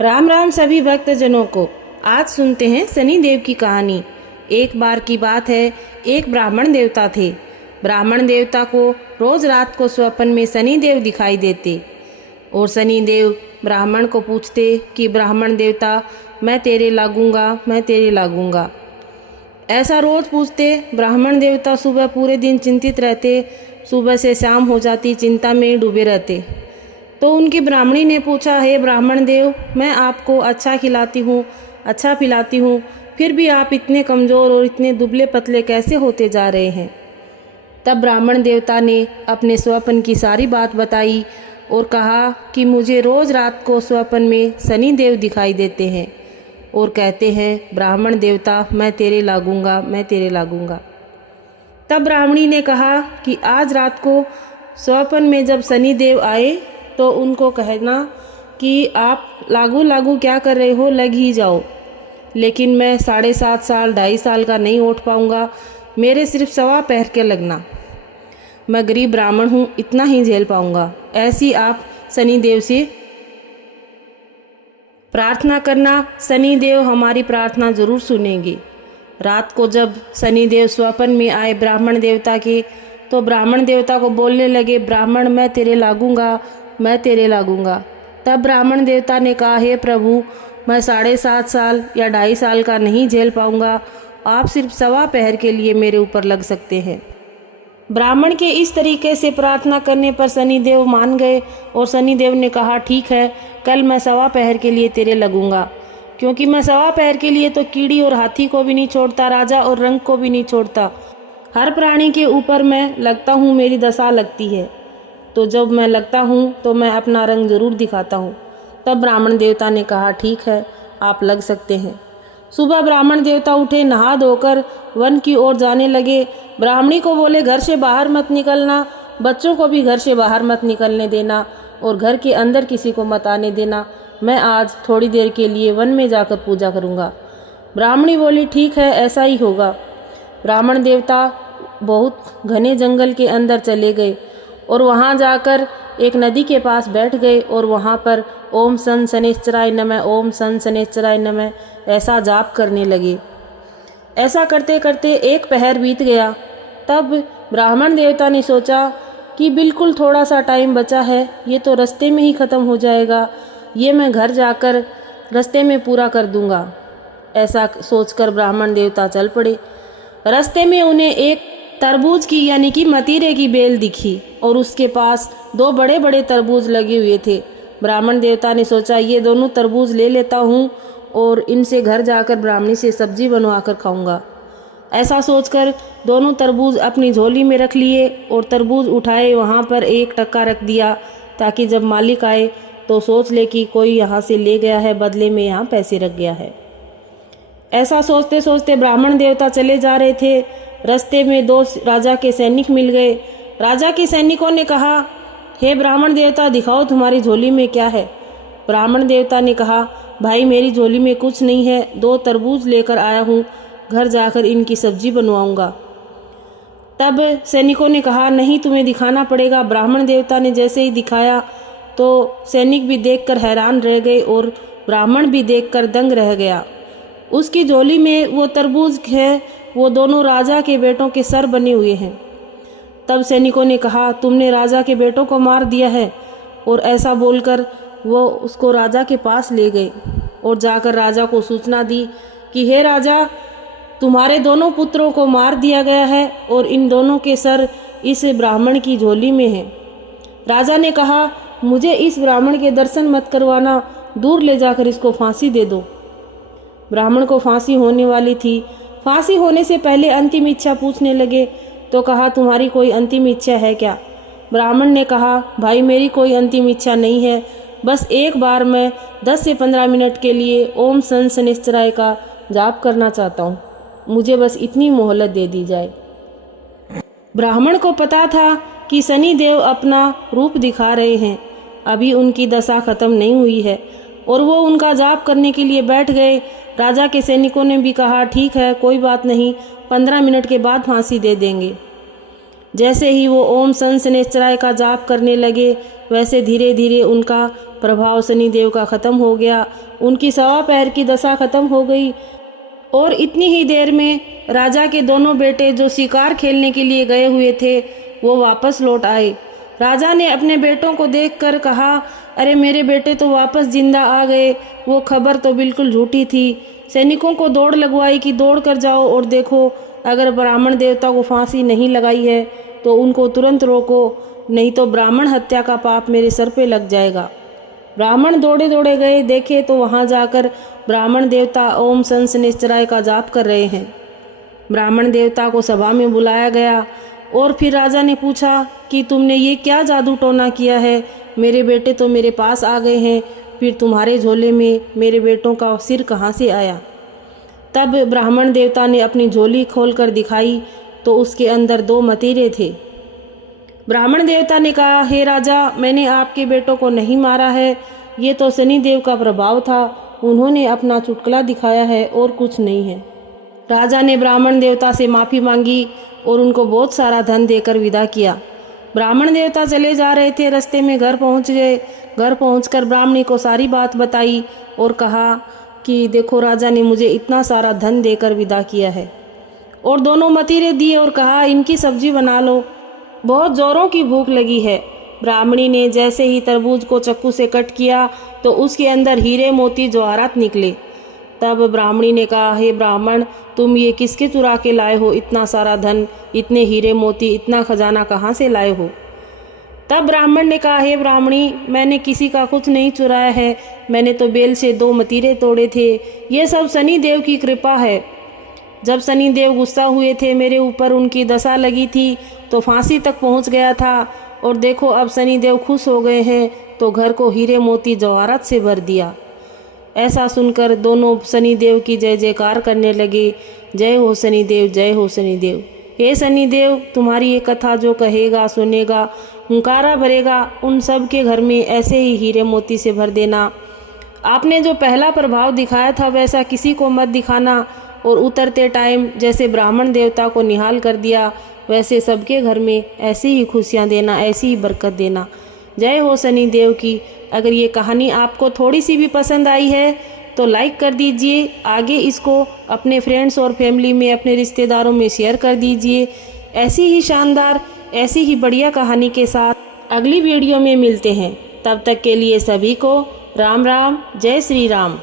राम राम सभी भक्तजनों को। आज सुनते हैं शनिदेव की कहानी। एक बार की बात है, एक ब्राह्मण देवता थे। ब्राह्मण देवता को रोज रात को स्वप्न में शनिदेव दिखाई देते और शनिदेव ब्राह्मण को पूछते कि ब्राह्मण देवता, मैं तेरे लागूंगा। ऐसा रोज पूछते। ब्राह्मण देवता सुबह पूरे दिन चिंतित रहते। सुबह से शाम हो जाती, चिंता में डूबे रहते। तो उनकी ब्राह्मणी ने पूछा, हे ब्राह्मण देव, मैं आपको अच्छा खिलाती हूँ, अच्छा पिलाती हूँ, फिर भी आप इतने कमज़ोर और इतने दुबले पतले कैसे होते जा रहे हैं। तब ब्राह्मण देवता ने अपने स्वप्न की सारी बात बताई और कहा कि मुझे रोज़ रात को स्वप्न में शनिदेव दिखाई देते हैं और कहते हैं, ब्राह्मण देवता, मैं तेरे लागूंगा। तब ब्राह्मणी ने कहा कि आज रात को स्वप्न में जब शनिदेव आए तो उनको कहना कि आप लागू क्या कर रहे हो, लग ही जाओ। लेकिन मैं 7.5 साल 2.5 साल का नहीं उठ पाऊँगा, मेरे सिर्फ 1.25 पैर के लगना। मैं गरीब ब्राह्मण हूँ, इतना ही झेल पाऊँगा। ऐसी आप शनिदेव से प्रार्थना करना, शनिदेव हमारी प्रार्थना जरूर सुनेंगे। रात को जब शनिदेव स्वप्न में आए ब्राह्मण देवता के, तो ब्राह्मण देवता को बोलने लगे, ब्राह्मण, मैं तेरे लागूंगा। तब ब्राह्मण देवता ने कहा, हे प्रभु, मैं 7.5 साल या 2.5 साल का नहीं झेल पाऊंगा, आप सिर्फ 1.25 पैर के लिए मेरे ऊपर लग सकते हैं। ब्राह्मण के इस तरीके से प्रार्थना करने पर शनिदेव मान गए और शनिदेव ने कहा, ठीक है, कल मैं 1.25 पैर के लिए तेरे लगूंगा, क्योंकि मैं 1.25 पैर के लिए तो कीड़ी और हाथी को भी नहीं छोड़ता, राजा और रंक को भी नहीं छोड़ता। हर प्राणी के ऊपर मैं लगता हूँ, मेरी दशा लगती है, तो जब मैं लगता हूँ तो मैं अपना रंग जरूर दिखाता हूँ। तब ब्राह्मण देवता ने कहा, ठीक है, आप लग सकते हैं। सुबह ब्राह्मण देवता उठे, नहा धोकर वन की ओर जाने लगे। ब्राह्मणी को बोले, घर से बाहर मत निकलना, बच्चों को भी घर से बाहर मत निकलने देना और घर के अंदर किसी को मत आने देना। मैं आज थोड़ी देर के लिए वन में जाकर पूजा करूँगा। ब्राह्मणी बोली, ठीक है, ऐसा ही होगा। ब्राह्मण देवता बहुत घने जंगल के अंदर चले गए और वहाँ जाकर एक नदी के पास बैठ गए और वहाँ पर ओम सन शनैश्चराय नमः, ओम सन शनैश्चराय नमः ऐसा जाप करने लगे। ऐसा करते करते 1 पहर बीत गया। तब ब्राह्मण देवता ने सोचा कि बिल्कुल थोड़ा सा टाइम बचा है, ये तो रास्ते में ही ख़त्म हो जाएगा, ये मैं घर जाकर रास्ते में पूरा कर दूंगा। ऐसा सोचकर ब्राह्मण देवता चल पड़े। रास्ते में उन्हें एक तरबूज की यानी कि मतीरे की बेल दिखी और उसके पास 2 बड़े बड़े तरबूज लगे हुए थे। ब्राह्मण देवता ने सोचा, ये दोनों तरबूज ले लेता हूँ और इनसे घर जाकर ब्राह्मणी से सब्जी बनवाकर खाऊंगा। ऐसा सोचकर दोनों तरबूज अपनी झोली में रख लिए और तरबूज उठाए वहाँ पर एक टक्का रख दिया, ताकि जब मालिक आए तो सोच ले कि कोई यहाँ से ले गया है, बदले में यहाँ पैसे रख गया है। ऐसा सोचते सोचते ब्राह्मण देवता चले जा रहे थे। रास्ते में 2 राजा के सैनिक मिल गए। राजा के सैनिकों ने कहा, हे ब्राह्मण देवता, दिखाओ तुम्हारी झोली में क्या है। ब्राह्मण देवता ने कहा, भाई, मेरी झोली में कुछ नहीं है, 2 तरबूज लेकर आया हूँ, घर जाकर इनकी सब्जी बनवाऊंगा। तब सैनिकों ने कहा, नहीं, तुम्हें दिखाना पड़ेगा। ब्राह्मण देवता ने जैसे ही दिखाया तो सैनिक भी देखकर हैरान रह गए और ब्राह्मण भी देखकर दंग रह गया। उसकी झोली में वो तरबूज है, वो दोनों राजा के बेटों के सर बने हुए हैं। तब सैनिकों ने कहा, तुमने राजा के बेटों को मार दिया है। और ऐसा बोलकर वो उसको राजा के पास ले गए और जाकर राजा को सूचना दी कि हे राजा, तुम्हारे दोनों पुत्रों को मार दिया गया है और इन दोनों के सर इस ब्राह्मण की झोली में हैं। राजा ने कहा, मुझे इस ब्राह्मण के दर्शन मत करवाना, दूर ले जाकर इसको फांसी दे दो। ब्राह्मण को फांसी होने वाली थी। फांसी होने से पहले अंतिम इच्छा पूछने लगे तो कहा, तुम्हारी कोई अंतिम इच्छा है क्या। ब्राह्मण ने कहा, भाई, मेरी कोई अंतिम इच्छा नहीं है, बस एक बार मैं 10 से 15 मिनट के लिए ओम सन शनैश्चराय का जाप करना चाहता हूँ, मुझे बस इतनी मोहलत दे दी जाए। ब्राह्मण को पता था कि शनिदेव अपना रूप दिखा रहे हैं, अभी उनकी दशा खत्म नहीं हुई है और वो उनका जाप करने के लिए बैठ गए। राजा के सैनिकों ने भी कहा, ठीक है, कोई बात नहीं, 15 मिनट के बाद फांसी दे देंगे। जैसे ही वो ओम सन शनैश्चराय का जाप करने लगे, वैसे धीरे धीरे उनका प्रभाव शनि देव का ख़त्म हो गया। उनकी सवा पैर की दशा ख़त्म हो गई और इतनी ही देर में राजा के दोनों बेटे जो शिकार खेलने के लिए गए हुए थे वो वापस लौट आए। राजा ने अपने बेटों को देखकर कहा, अरे मेरे बेटे तो वापस जिंदा आ गए। वो खबर तो बिल्कुल झूठी थी। सैनिकों को दौड़ लगवाई कि दौड़ कर जाओ और देखो, अगर ब्राह्मण देवता को फांसी नहीं लगाई है तो उनको तुरंत रोको, नहीं तो ब्राह्मण हत्या का पाप मेरे सर पे लग जाएगा। ब्राह्मण दौड़े दौड़े गए, देखे तो वहाँ जाकर ब्राह्मण देवता ओम संसनेश्चराय का जाप कर रहे हैं। ब्राह्मण देवता को सभा में बुलाया गया और फिर राजा ने पूछा कि तुमने ये क्या जादू टोना किया है? मेरे बेटे तो मेरे पास आ गए हैं, फिर तुम्हारे झोले में मेरे बेटों का सिर कहाँ से आया? तब ब्राह्मण देवता ने अपनी झोली खोलकर दिखाई तो उसके अंदर 2 मतीरे थे। ब्राह्मण देवता ने कहा, हे राजा, मैंने आपके बेटों को नहीं मारा है, ये तो शनि देव का प्रभाव था, उन्होंने अपना चुटकुला दिखाया है और कुछ नहीं है। राजा ने ब्राह्मण देवता से माफ़ी मांगी और उनको बहुत सारा धन देकर विदा किया। ब्राह्मण देवता चले जा रहे थे, रास्ते में घर पहुंच गए। घर पहुंचकर ब्राह्मणी को सारी बात बताई और कहा कि देखो, राजा ने मुझे इतना सारा धन देकर विदा किया है, और 2 मतीरे दिए और कहा इनकी सब्जी बना लो, बहुत जोरों की भूख लगी है। ब्राह्मणी ने जैसे ही तरबूज को चाकू से कट किया तो उसके अंदर हीरे मोती जवाहरात निकले। तब ब्राह्मणी ने कहा, हे ब्राह्मण, तुम ये किसके चुरा के लाए हो? इतना सारा धन, इतने हीरे मोती, इतना खजाना कहाँ से लाए हो? तब ब्राह्मण ने कहा, हे ब्राह्मणी, मैंने किसी का कुछ नहीं चुराया है, मैंने तो बेल से 2 मतीरे तोड़े थे। ये सब शनि देव की कृपा है। जब शनि देव गुस्सा हुए थे मेरे ऊपर, उनकी दशा लगी थी तो फांसी तक पहुंच गया था, और देखो अब शनि देव खुश हो गए हैं तो घर को हीरे मोती जवाहरात से भर दिया। ऐसा सुनकर दोनों शनि देव की जय जयकार करने लगे। जय हो शनि देव, जय हो शनि देव। हे शनि देव, तुम्हारी ये कथा जो कहेगा सुनेगा, हुंकारा भरेगा, उन सब के घर में ऐसे ही हीरे मोती से भर देना। आपने जो पहला प्रभाव दिखाया था वैसा किसी को मत दिखाना, और उतरते टाइम जैसे ब्राह्मण देवता को निहाल कर दिया वैसे सबके घर में ऐसी ही खुशियाँ देना, ऐसी ही बरकत देना। जय हो शनि देव की। अगर ये कहानी आपको थोड़ी सी भी पसंद आई है तो लाइक कर दीजिए, आगे इसको अपने फ्रेंड्स और फैमिली में, अपने रिश्तेदारों में शेयर कर दीजिए। ऐसी ही शानदार, ऐसी ही बढ़िया कहानी के साथ अगली वीडियो में मिलते हैं। तब तक के लिए सभी को राम राम, जय श्री राम।